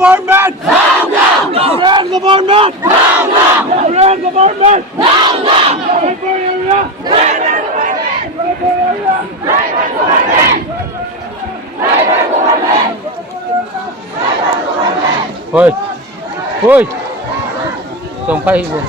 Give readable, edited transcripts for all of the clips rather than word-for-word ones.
government! Down, down, down! Red government! Down, down! Red government! Down, down! Red area! Red government! Red area! Red government! Red government! Thôi, thôi, tổng khai luôn.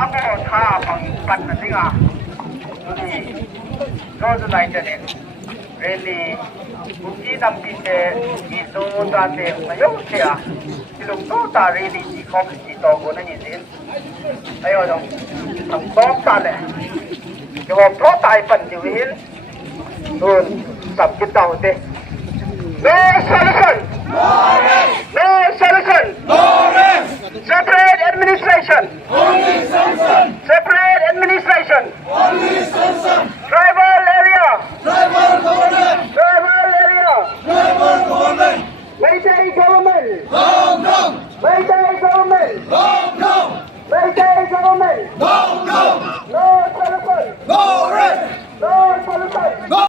Aku tha pang pan na singa. Rozu lai chane. Really, kuki nampi te iso ta te mayo tia. Silung to ta really si khom si to ko na ni sin. Ayo dong. Ang top ta le. Yo pro tai pan diwin. Tun sab ki tau te.